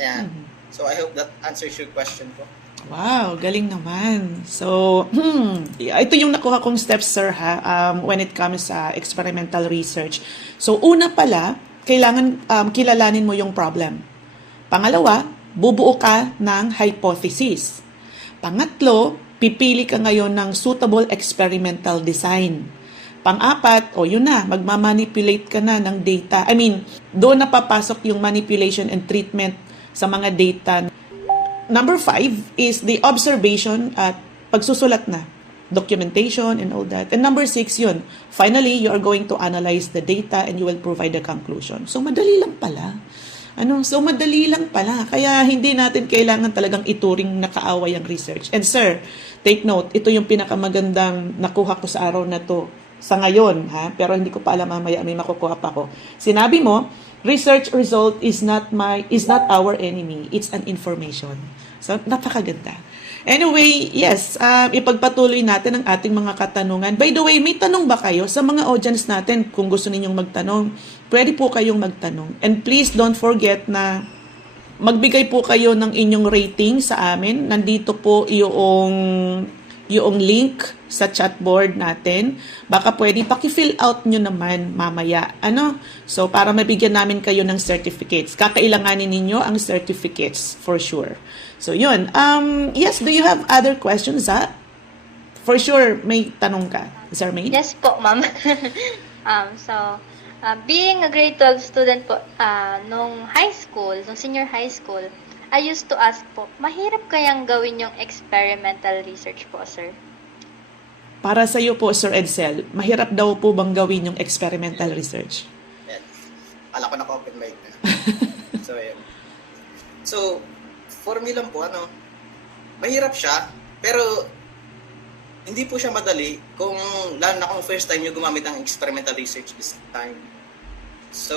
Ayan. So, I hope that answers your question po. Wow, galing naman. So, ito yung nakuha kong steps, sir, ha, when it comes sa experimental research. So, una pala, kailangan kilalanin mo yung problem. Pangalawa, bubuo ka ng hypothesis. Pangatlo, pipili ka ngayon ng suitable experimental design. Pang-apat, yun na, magmamanipulate ka na ng data. I mean, doon na papasok yung manipulation and treatment sa mga data. Number 5 is the observation at pagsusulat na. Documentation and all that. And number 6 yun. Finally, you are going to analyze the data and you will provide a conclusion. So, madali lang pala. So, madali lang pala. Kaya hindi natin kailangan talagang ituring na kaaway ang research. And sir, take note, ito yung pinakamagandang nakuha ko sa araw na to. Sa ngayon, ha? Pero hindi ko pa alam, mamaya may makukuha pa ko. Sinabi mo, research result is not our enemy. It's an information. So, napakaganda. Anyway, yes, ipagpatuloy natin ang ating mga katanungan. By the way, may tanong ba kayo sa mga audience natin? Kung gusto ninyong magtanong, pwede po kayong magtanong. And please don't forget na magbigay po kayo ng inyong rating sa amin. Nandito po yung link sa chatboard natin. Baka pwede paki-fill out nyo naman mamaya. So, para mabigyan namin kayo ng certificates. Kakailanganin ninyo ang certificates for sure. So, yun. Yes, do you have other questions, ha? For sure, may tanong ka. Sir May? Yes po, ma'am. Being a grade 12 student po, nung senior high school, I used to ask po, mahirap kayang gawin yung experimental research po, sir? Para sa iyo po, Sir Edsel, mahirap daw po bang gawin yung experimental research? Yan. Alam ko naka-open mic na. So, ayan. So, for me lang po, mahirap siya, pero hindi po siya madali lalo na kung first time nyo gumamit ng experimental research this time. So,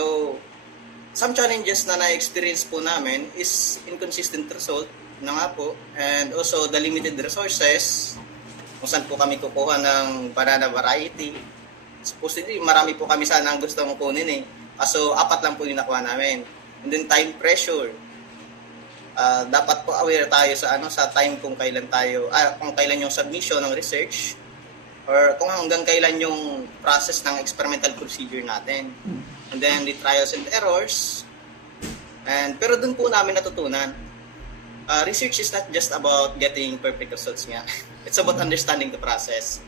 some challenges na na-experience po namin is inconsistent result na nga po, and also the limited resources kung saan po kami kukuha ng banana variety. Supposedly, marami po kami sana ang gusto mong kunin eh. Kaso, 4 lang po yung nakuha namin. And then time pressure. Dapat po aware tayo sa time kung kailan yung submission ng research or kung hanggang kailan yung process ng experimental procedure natin. And then the trials and errors. Pero dun po namin natutunan. Research is not just about getting perfect results nga. It's about understanding the process.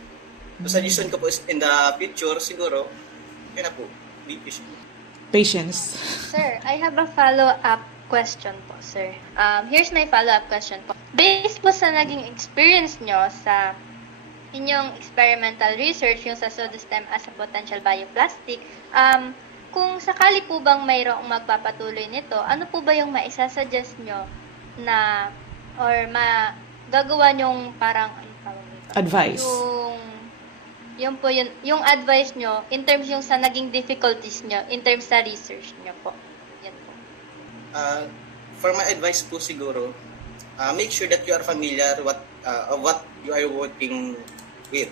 So suggestion ko po is in the future siguro, yun na po, be patient. Patience. Sir, I have a follow-up question po, sir. Here's my follow-up question po. Based po sa naging experience nyo sa inyong experimental research, yung sa SodaStem as a potential bioplastic, kung sakali po bang mayroong magpapatuloy nito, ano po ba yung maisasuggest nyo na or gagawa nyong parang Advice. Yung advice nyo in terms yung sa naging difficulties nyo in terms sa research nyo po. Yan po. For my advice po siguro, make sure that you are familiar of what you are working with.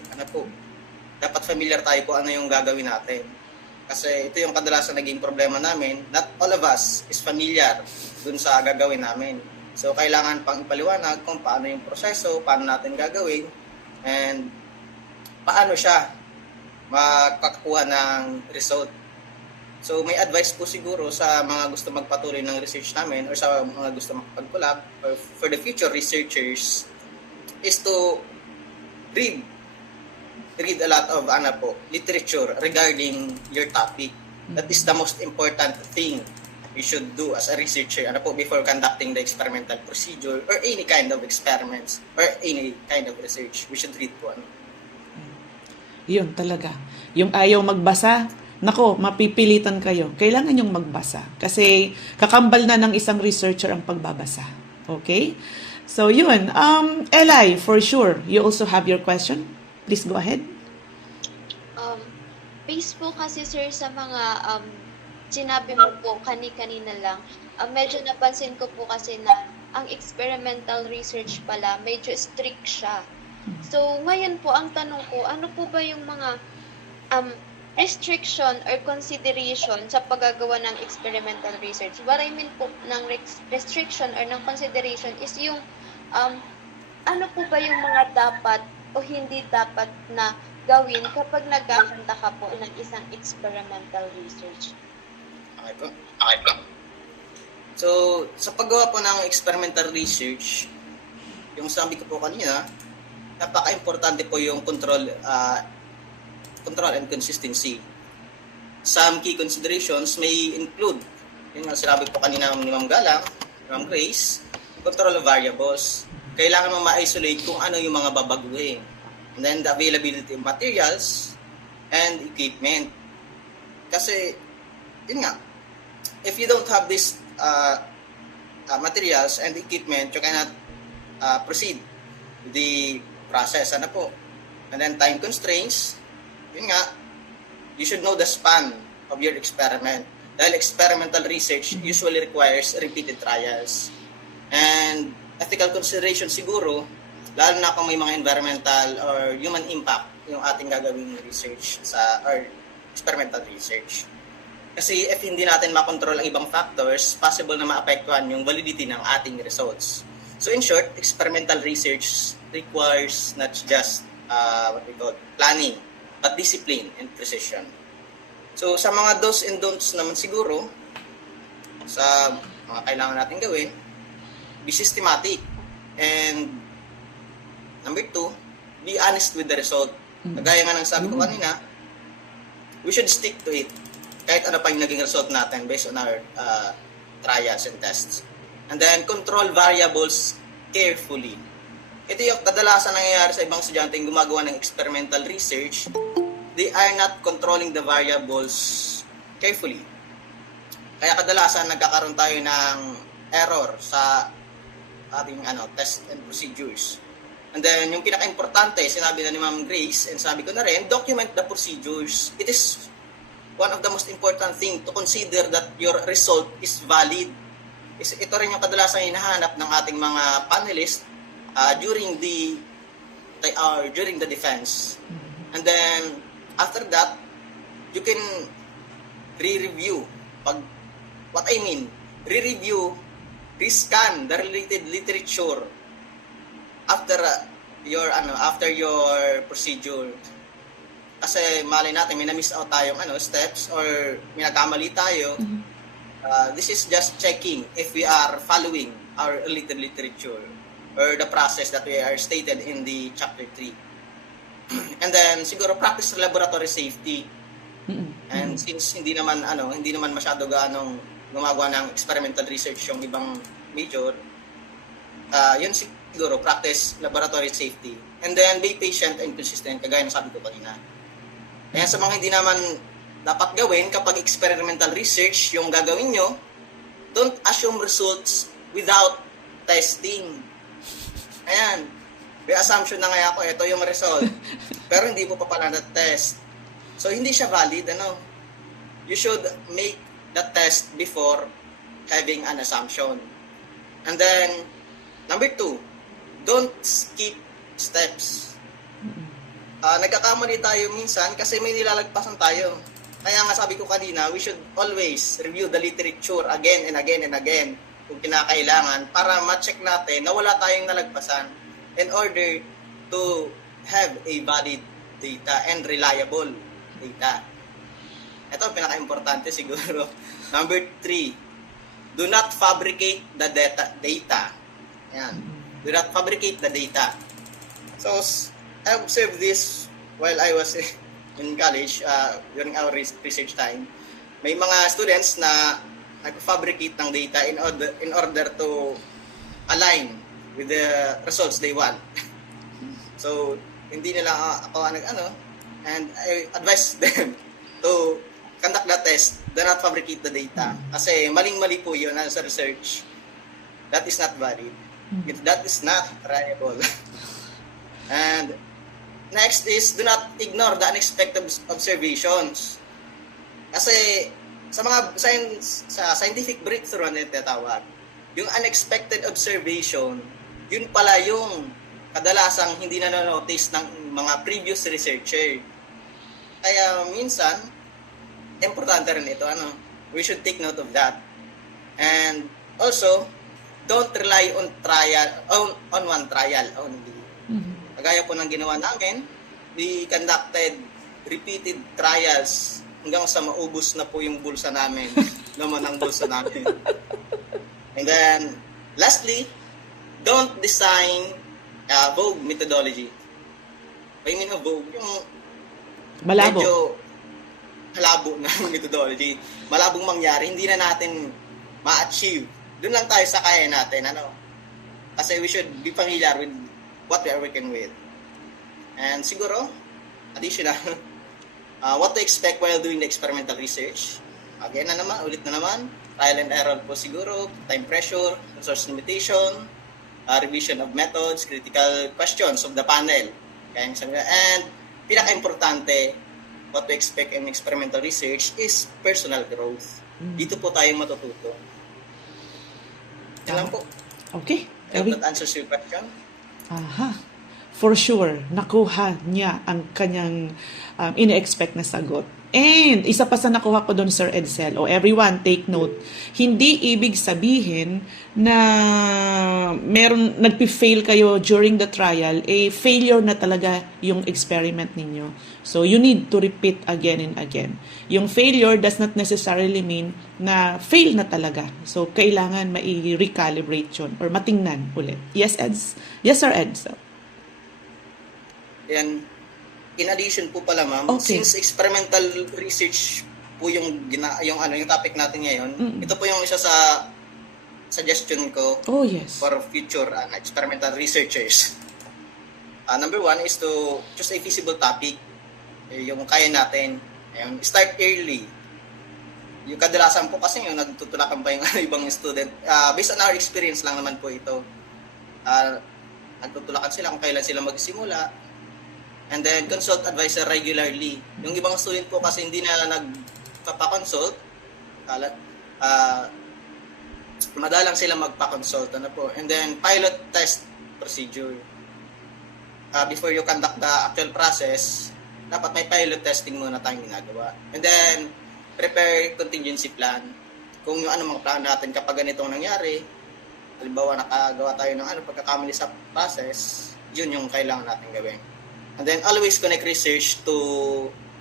Dapat familiar tayo kung ano yung gagawin natin. Kasi ito yung kadalasan naging problema namin. Not all of us is familiar dun sa gagawin namin. So, kailangan pang ipaliwanag kung paano yung proseso, paano natin gagawin, and paano siya makakuha ng result. So, may advice po siguro sa mga gusto magpatuloy ng research namin or sa mga gusto makapag-collab or for the future researchers is to read a lot of literature regarding your topic. That is the most important thing you should do as a researcher before conducting the experimental procedure or any kind of experiments or any kind of research. We should read po. Yun talaga. Yung ayaw magbasa, mapipilitan kayo. Kailangan yung magbasa. Kasi kakambal na ng isang researcher ang pagbabasa. Okay? So, yun. Eli, for sure, you also have your question. Please go ahead. Based po kasi, sir, sa mga sinabi mo po kanina lang, medyo napansin ko po kasi na ang experimental research pala, medyo strict siya. So, ngayon po, ang tanong ko, ano po ba yung mga restriction or consideration sa paggagawa ng experimental research. What I mean po ng restriction or ng consideration is yung ano po ba yung mga dapat o hindi dapat na gawin kapag nagkakanta ka po ng isang experimental research. Okay po. Okay po. So, sa paggawa po ng experimental research, yung sabi ko po kanina, napaka-importante po yung control and consistency. Some key considerations may include, yung sinabi po kanina ni Ma'am Galang, Ma'am Grace, control of variables. Kailangan mo ma-isolate kung ano yung mga babaguhin. And then the availability of materials and equipment. Kasi, yun nga, if you don't have these materials and equipment, you cannot proceed with the process. Ano po? And then time constraints, yun nga, you should know the span of your experiment. Dahil experimental research usually requires repeated trials. And ethical consideration siguro, lalo na kung may mga environmental or human impact yung ating gagawing research or experimental research. Kasi if hindi natin makontrol ang ibang factors, possible na maapektuhan yung validity ng ating results. So in short, experimental research requires not just planning, but discipline and precision. So sa mga do's and don'ts naman siguro, sa mga kailangan natin gawin, be systematic. And number 2, be honest with the result. Kagaya nga ng sabi ko kanina, we should stick to it. Kahit ano pa yung naging result natin based on our trials and tests. And then, control variables carefully. Ito yung kadalasan nangyayari sa ibang estudyante yung gumagawa ng experimental research. They are not controlling the variables carefully. Kaya kadalasan nagkakaroon tayo ng error sa ating test and procedures. And then, yung pinaka-importante, sinabi na ni Ma'am Grace, and sabi ko na rin, document the procedures. It is one of the most important thing to consider that your result is valid. Ito rin yung kadalasan hinahanap ng ating mga panelists during the defense. And then, after that, you can re-review. Re-review, re-scan the related literature after your procedure. Kasi malay natin, may na-miss out tayong steps or may nagkamali tayo. This is just checking if we are following our related literature or the process that we are stated in the chapter 3. And then siguro practice laboratory safety. And since hindi naman masyado ganong gumagawa ng experimental research yung ibang major, yun siguro practice laboratory safety. And then be patient and consistent, kagaya ng sabi ko kanina. Kaya sa mga hindi naman dapat gawin kapag experimental research yung gagawin nyo, don't assume results without testing. Ayan. May assumption na nga ako, ito yung result. Pero hindi mo pa pala na-test. So, hindi siya valid. You should make the test before having an assumption. And then, number 2, don't skip steps. Nagkakamali tayo minsan kasi may nilalagpasan tayo. Kaya nga sabi ko kanina, we should always review the literature again and again and again kung kinakailangan para ma-check natin na wala tayong nalagpasan in order to have a valid data and reliable data. Ito ang pinaka-importante siguro. Number 3, do not fabricate the data. Ayan. Do not fabricate the data. So, I observed this while I was in college during our research time. May mga students na nag-fabricate ng data in order to align with the results they want. So, hindi nila ako and I advise them to conduct the test, do not fabricate the data. Kasi maling-mali po yun sa research. That is not valid. That is not reliable. And next is, do not ignore the unexpected observations. Kasi sa mga scientific breakthrough na tinatawag, yung unexpected observation, yun pala yung kadalasang hindi na notice ng mga previous researcher. Kaya minsan, importante rin ito, we should take note of that. And also, don't rely on one trial only. Kagaya po ng ginawa namin, we conducted repeated trials hanggang sa maubos na po yung bulsa namin, naman ang bulsa namin. And then, lastly, don't design Vogue methodology. I mean, Vogue, yung Malabo. medyo malabo na methodology. Malabong mangyari, hindi na natin ma-achieve. Doon lang tayo sa kaya natin, Kasi we should be familiar with what we are working with. And siguro, additional, what to expect while doing the experimental research. Again ulit na naman, trial and error po siguro, time pressure, resource limitation, revision of methods, critical questions of the panel. And pinaka-importante, what to expect in experimental research is personal growth. Dito po tayo matututo. Yan lang po. Okay. I hope that answers your question. Aha. For sure, nakuha niya ang kanyang ine-expect na sagot. And isa pa sa nakuha ko doon, Sir Edsel, everyone take note, hindi ibig sabihin na nagpi-fail kayo during the trial, failure na talaga yung experiment ninyo. So you need to repeat again and again. Yung failure does not necessarily mean na fail na talaga. So kailangan mai-recalibrate yun or matingnan ulit. Yes, Eds? Yes, Sir Edsel. And in addition po pala, ma'am, Okay. since experimental research po yung topic natin ngayon, ito po yung isa sa suggestion ko Oh, yes. for future experimental researchers. Number one is to choose a feasible topic, yung kaya natin. Start early. Yung kadalasan po kasi yung nagtutulakan pa yung ibang student. Based on our experience lang naman po ito. Nagtutulakan sila kung kailan sila magsimula. And then, consult advisor regularly. Yung ibang student po kasi hindi na nagpapakonsult. Madalang sila magpakonsult. And then, pilot test procedure. Before you conduct the actual process, dapat may pilot testing muna tayong ginagawa. And then, prepare contingency plan. Kung yung mga plano natin kapag ganitong nangyari, halimbawa nakagawa tayo ng pagkakamali sa process, yun yung kailangan natin gawin. And then always connect research to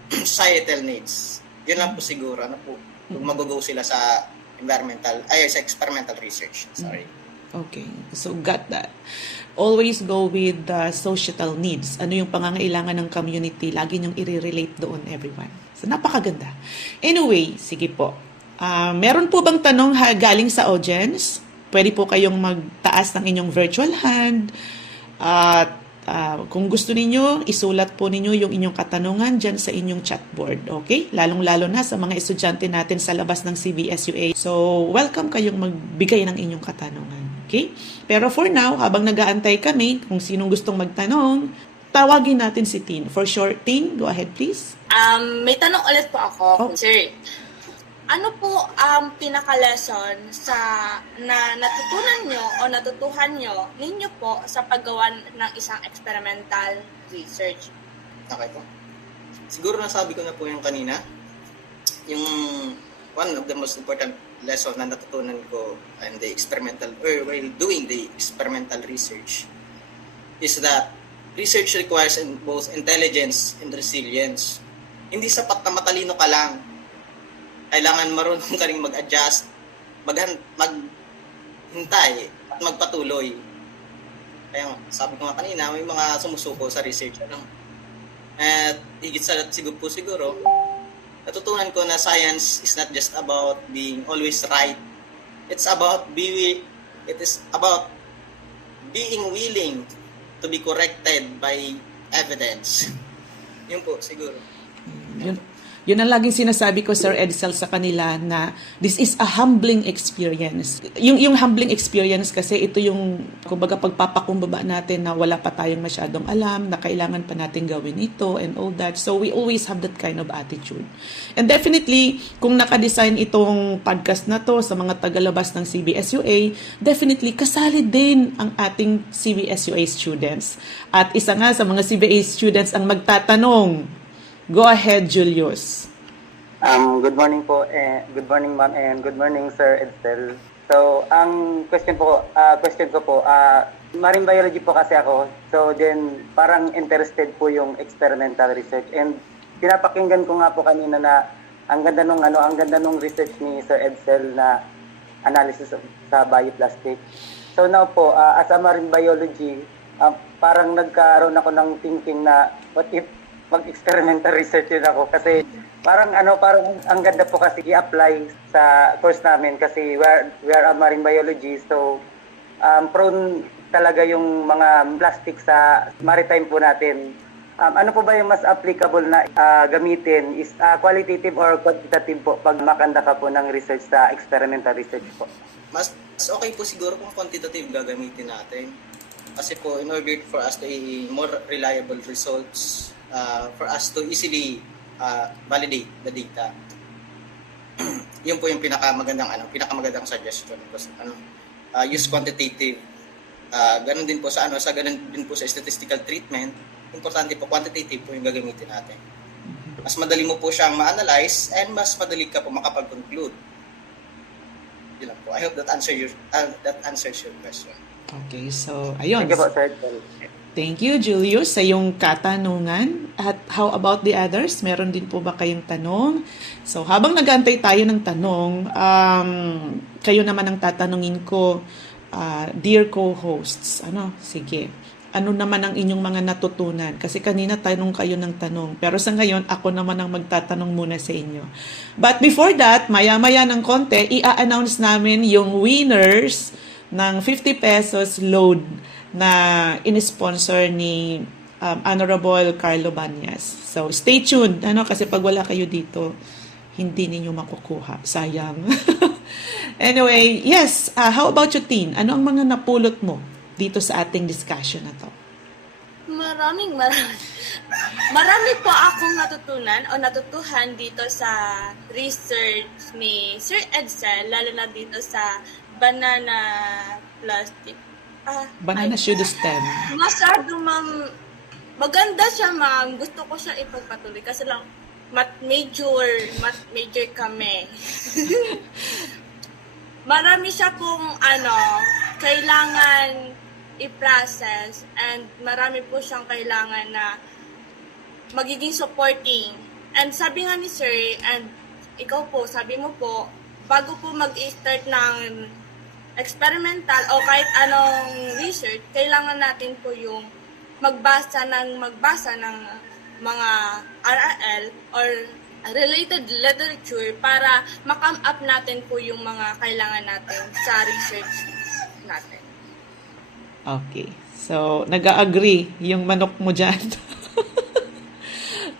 societal needs. Yun lang po siguro, kung mag-go sila sa sa experimental research. Sorry. Okay, so got that. Always go with the societal needs. Ano yung pangangailangan ng community, lagi niyong i-relate doon, everyone. So napakaganda. Anyway, sige po. Meron po bang tanong galing sa audience? Pwede po kayong magtaas ng inyong virtual hand. At kung gusto ninyo, isulat po ninyo yung inyong katanungan dyan sa inyong chatboard. Okay? Lalong-lalo na sa mga estudyante natin sa labas ng CBSUA. So, welcome kayong magbigay ng inyong katanungan. Okay? Pero for now, habang nag-aantay kami, kung sinong gustong magtanong, tawagin natin si Tin. For sure, Tin, go ahead please. May tanong ulit po ako, sir. Ano po ang pinaka-lesson na natutunan nyo o natutuhan nyo ninyo po sa paggawa ng isang experimental research? Okay po. Siguro nasabi ko na po yung kanina. Yung one of the most important lesson na natutunan ko in the while doing the experimental research is that research requires both intelligence and resilience. Hindi sapat na matalino ka lang. Kailangan marunong ka rin mag-adjust, maghintay, at magpatuloy. Kaya sabi ko nga kanina, may mga sumusuko sa research. At higit sa siguro, natutunan ko na science is not just about being always right. It's about being willing to be corrected by evidence. Yun po, siguro. Yun ang laging sinasabi ko, Sir Edsel, sa kanila na this is a humbling experience. Yung humbling experience kasi ito yung, kumbaga, pagpapakumbaba natin na wala pa tayong masyadong alam, na kailangan pa natin gawin ito and all that. So we always have that kind of attitude. And definitely, kung nakadesign itong podcast na to sa mga tagalabas ng CBSUA, definitely kasali din ang ating CBSUA students. At isa nga sa mga CBA students ang magtatanong Go ahead, Julius. Good morning po, good morning ma'am, and good morning Sir Edsel. So, ang question ko po, marine biology po kasi ako. So, then parang interested po yung experimental research, and pinapakinggan ko nga po kanina na ang ganda nung research ni Sir Edsel na analysis sa bioplastic. So now po, as a marine biology, parang nagkaroon ako ng thinking na what if mag-experimental research yun ako, kasi parang ang ganda po kasi i-apply sa course namin kasi we are a marine biology, so prone talaga yung mga plastic sa maritime po natin. Ano po ba yung mas applicable na gamitin, is qualitative or quantitative po pag makanda ka po ng research sa experimental research po? Mas okay po siguro kung quantitative gagamitin natin. Kasi po, in order for us to more reliable results, for us to easily validate the data. Yun po yung pinakamagandang suggestion. Because, use quantitative. Ganun din po sa statistical treatment. Importante po, quantitative po yung gagamitin natin. Mas madali mo po siyang ma-analyze and mas madali ka po makapag-conclude. Yun lang po. I hope that answers your question. Okay, so, ayun. Thank you po, Sir Edsel. Thank you, Julius, sa iyong katanungan. At how about the others? Meron din po ba kayong tanong? So, habang nag-aantay tayo ng tanong, kayo naman ang tatanungin ko, dear co-hosts. Sige. Ano naman ang inyong mga natutunan? Kasi kanina tanong kayo ng tanong. Pero sa ngayon, ako naman ang magtatanong muna sa inyo. But before that, maya-maya ng konti, i-announce namin yung winners ng 50 pesos load na in-sponsor ni Honorable Carlo Banyas. So, stay tuned. Kasi pag wala kayo dito, hindi ninyo makukuha. Sayang. Anyway, yes. How about you, Tin? Ano ang mga napulot mo dito sa ating discussion na to? Marami po akong natutuhan dito sa research ni Sir Edsel, lalo na dito sa banana plastic. Banana pseudostem. Masyado, ma'am. Maganda siya, ma'am. Gusto ko siya ipagpatuloy kasi lang math major kami. Marami siya pong kailangan i-process, and marami po siyang kailangan na magiging supporting. And sabi nga ni Sir, and ikaw po, sabi mo po, bago po mag-start ng experimental o kahit anong research, kailangan natin po yung magbasa ng mga RRL or related literature para ma-come up natin po yung mga kailangan natin sa research natin. Okay. So, nag-agree yung manok mo dyan.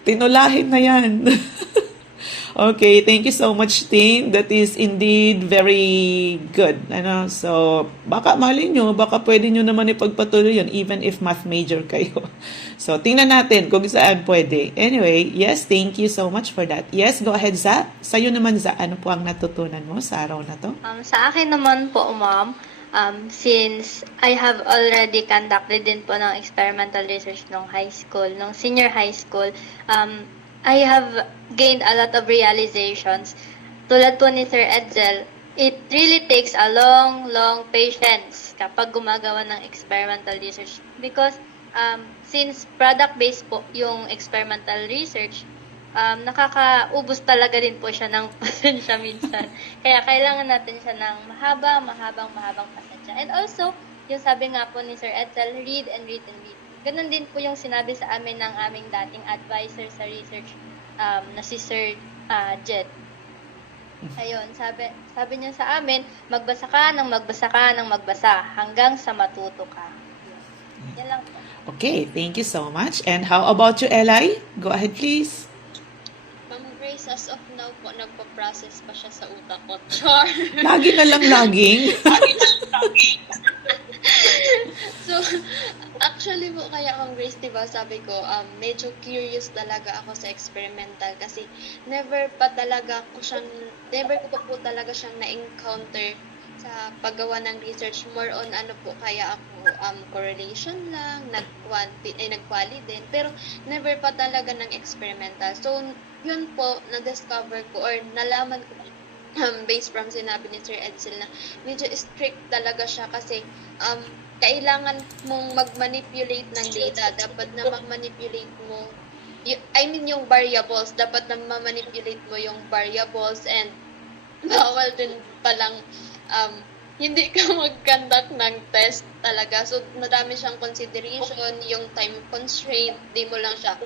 Tinulahin na yan. Okay, thank you so much, Tin. That is indeed very good. So, baka malin nyo, baka pwede nyo naman ipagpatuloy yun, even if math major kayo. So, tingnan natin kung saan pwede. Anyway, yes, thank you so much for that. Yes, go ahead, Za. Sa'yo naman, Za, ano po ang natutunan mo sa araw na to? Sa akin naman po, ma'am, since I have already conducted din po ng experimental research nung senior high school, I have gained a lot of realizations. Tulad po ni Sir Edsel, it really takes a long patience kapag gumagawa ng experimental research. Because since product-based po yung experimental research, nakakaubos talaga din po siya ng pasensya minsan. Kaya kailangan natin siya ng mahabang pasensya. And also, yung sabi nga po ni Sir Edsel, read and read and read. Ganun din po yung sinabi sa amin ng aming dating advisor sa research na si Sir Jet. Ayun, sabi niya sa amin, magbasa ka ng magbasa hanggang sa matuto ka. Yan lang po. Okay, thank you so much. And how about you, Eli? Go ahead, please. Ma'am Grace, as of now po, nagpa-process pa siya sa utak ko. Char! Lagi na lang laging. So, actually po, kaya Ma'am Grace, diba, sabi ko, medyo curious talaga ako sa experimental kasi never ko pa po talaga siyang na-encounter sa paggawa ng research, more on ano po, kaya ako correlation lang, nag-quali din, pero never pa talaga ng experimental. So, yun po, na-discover ko or nalaman ko based from sinabi ni Sir Edsel na medyo strict talaga siya kasi kailangan mong mag-manipulate ng data. Dapat na mag-manipulate mo yung variables. Dapat na ma-manipulate mo yung variables and bawal din palang hindi ka mag-conduct ng test talaga. So, madami siyang consideration, yung time constraint, di mo lang siya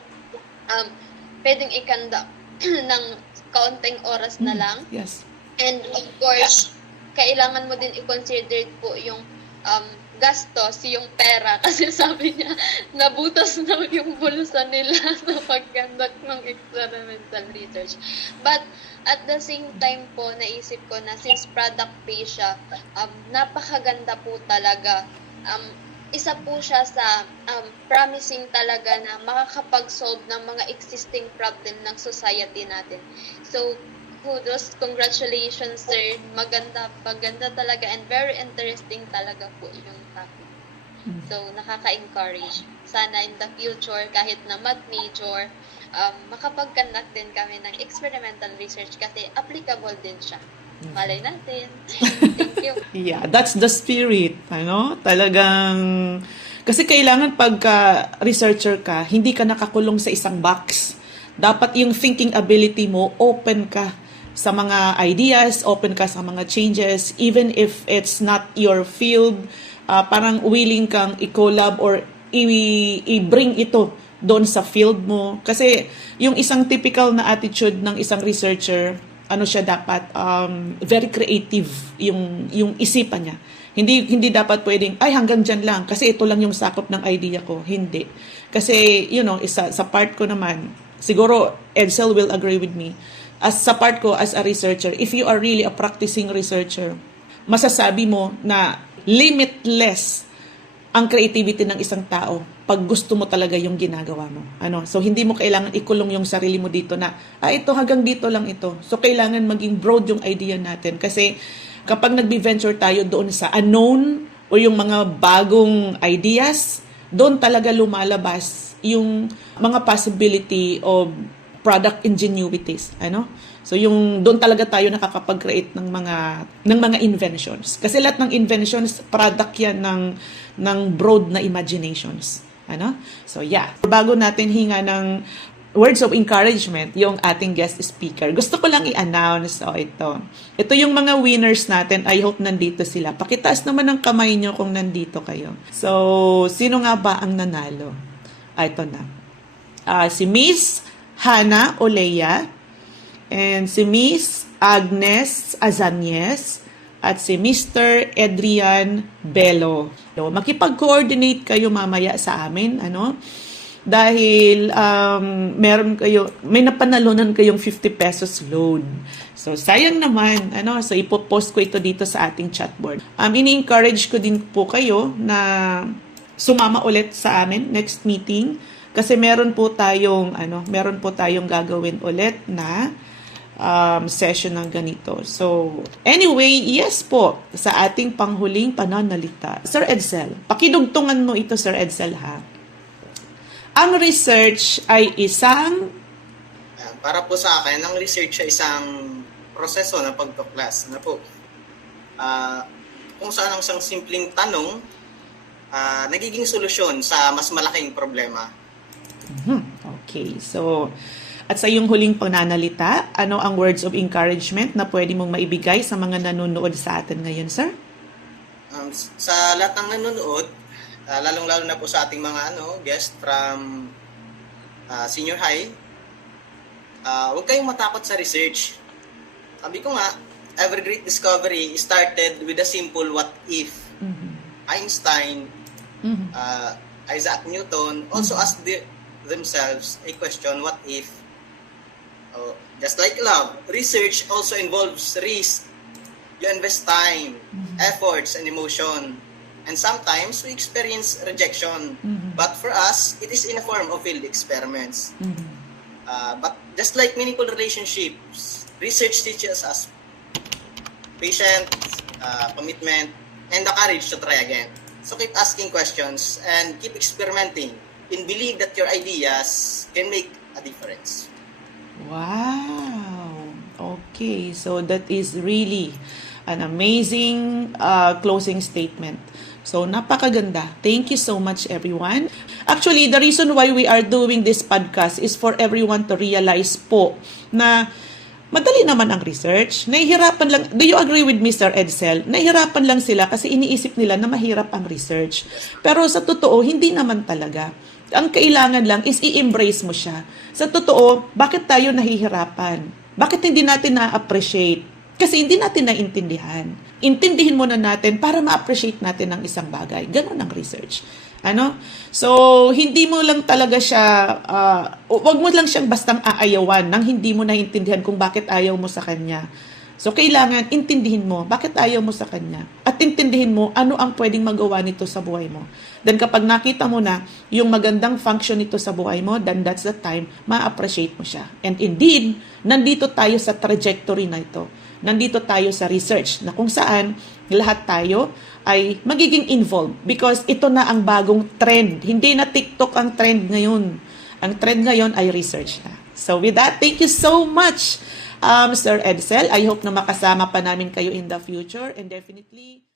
pwedeng i-conduct ng kaunting oras na lang. Yes. And of course, kailangan mo din i-consider po yung gastos, yung pera. Kasi sabi niya, nabutas na yung bulsa nila sa pag-conduct ng experimental research. But at the same time po, naisip ko na since product-based siya, napakaganda po talaga. Isa po siya sa promising talaga na makakapag-solve ng mga existing problem ng society natin. So, kudos, congratulations sir. Maganda talaga and very interesting talaga po yung topic. So, nakaka-encourage. Sana in the future, kahit na math major, makapag-conduct din kami ng experimental research kasi applicable din siya. Malay natin. Thank you. Yeah, that's the spirit, ano? Talagang kasi kailangan pagka researcher ka, hindi ka nakakulong sa isang box. Dapat yung thinking ability mo, open ka sa mga ideas, open ka sa mga changes, even if it's not your field, parang willing kang i-collab or i-bring ito doon sa field mo. Kasi yung isang typical na attitude ng isang researcher, ano siya dapat, very creative yung isipan niya. Hindi dapat pwedeng, ay hanggang dyan lang, kasi ito lang yung sakop ng idea ko. Hindi. Kasi, sa part ko naman, siguro Edsel will agree with me, sa part ko as a researcher, if you are really a practicing researcher, masasabi mo na limitless ang creativity ng isang tao pag gusto mo talaga yung ginagawa mo. So hindi mo kailangan ikulong yung sarili mo dito na, ito hanggang dito lang ito. So kailangan maging broad yung idea natin kasi kapag nagbe-venture tayo doon sa unknown o yung mga bagong ideas, doon talaga lumalabas yung mga possibility of product ingenuities, So yung doon talaga tayo nakakapag-create ng mga inventions. Kasi lahat ng inventions product yan ng broad na imaginations, So yeah, bago natin hinga ng words of encouragement yung ating guest speaker, gusto ko lang i-announce ito yung mga winners natin. I hope nandito sila. Pakitaas naman ng kamay nyo kung nandito kayo. So sino nga ba ang nanalo? Ito na. Si Miss Hannah Olea, and si Miss Agnes Azanyes, at si Mr. Adrian Bello. Makipag-coordinate kayo mamaya sa amin, dahil may napanalunan kayong 50 pesos load. So, sayang naman, so ipopost ko ito dito sa ating chatboard. Ini-encourage ko din po kayo na sumama ulit sa amin next meeting. Kasi meron po tayong gagawin ulit na session ng ganito. So, anyway, yes po, sa ating panghuling pananalita. Sir Edsel, pakidugtungan mo ito, Sir Edsel, ha? Ang research ay isang... Para po sa akin, ang research ay isang proseso ng pagtuklas. Kung saan ang isang simpleng tanong, nagiging solusyon sa mas malaking problema. Okay, so at sa iyong huling pananalita, ano ang words of encouragement na pwede mong maibigay sa mga nanonood sa atin ngayon, sir? Sa lahat ng nanonood, lalong-lalo na po sa ating mga guest from senior high, huwag kayong matakot sa research. Sabi ko nga, every great discovery started with a simple what if. Einstein, Isaac Newton also asked themselves a question, what if? Just like love, research also involves risk. You invest time, efforts, and emotion. And sometimes we experience rejection. But for us, it is in a form of field experiments. But just like meaningful relationships, research teaches us patience, commitment, and the courage to try again. So keep asking questions and keep experimenting and believe that your ideas can make a difference. Wow. Okay, so that is really an amazing closing statement. So, napakaganda. Thank you so much, everyone. Actually, the reason why we are doing this podcast is for everyone to realize po na madali naman ang research. Nahihirapan lang, do you agree with Mr. Edsel? Nahihirapan lang sila kasi iniisip nila na mahirap ang research. Pero sa totoo, hindi naman talaga. Ang kailangan lang is i-embrace mo siya. Sa totoo, bakit tayo nahihirapan? Bakit hindi natin na-appreciate? Kasi hindi natin naintindihan. Intindihin muna natin para ma-appreciate natin ang isang bagay. Ganon ang research. Ano? So, hindi mo lang talaga siya, wag mo lang siyang bastang aayawan nang hindi mo naintindihan kung bakit ayaw mo sa kanya. So, kailangan intindihin mo bakit ayaw mo sa kanya. At intindihin mo ano ang pwedeng magawa nito sa buhay mo. Then, kapag nakita mo na yung magandang function nito sa buhay mo, then that's the time ma-appreciate mo siya. And indeed, nandito tayo sa trajectory na ito. Nandito tayo sa research na kung saan lahat tayo ay magiging involved because ito na ang bagong trend. Hindi na TikTok ang trend ngayon. Ang trend ngayon ay research na. So with that, thank you so much, Sir Edsel. I hope na makasama pa namin kayo in the future and definitely